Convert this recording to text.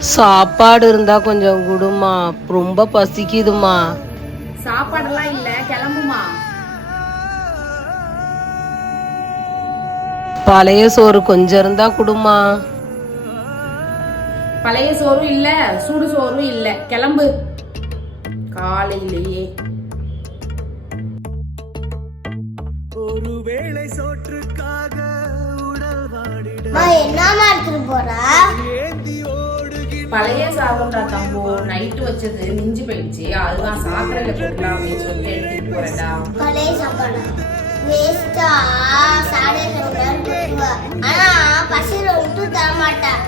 சாப்பாடு இருந்தா கொஞ்சம் குடுமா, ரொம்ப பசிக்குதுமா. சாப்பாடெல்லாம் இல்ல, கிளம்புமா. பழைய சோறு கொஞ்சம் இருந்தா குடுமா. பழைய சோறும் இல்ல, சுடு சோறும் இல்ல, கிளம்பு. காலையிலேயே ஒருவேளை சோற்றுக்காக உடல் வாடிட என்னமா எடுத்துட்டு போறா? பழைய சாதம்டா தம்போ, நைட்டு வச்சது மிஞ்சி போயிடுச்சு, அதுதான் சாக்கடையில போட்டுலாம் அப்படின்னு சொல்லிட்டு எடுத்துட்டு போறேன்டா. பழைய சாப்பாடு வேஸ்டா சாடையில ஆனா பசியில விட்டு தர மாட்டேன்.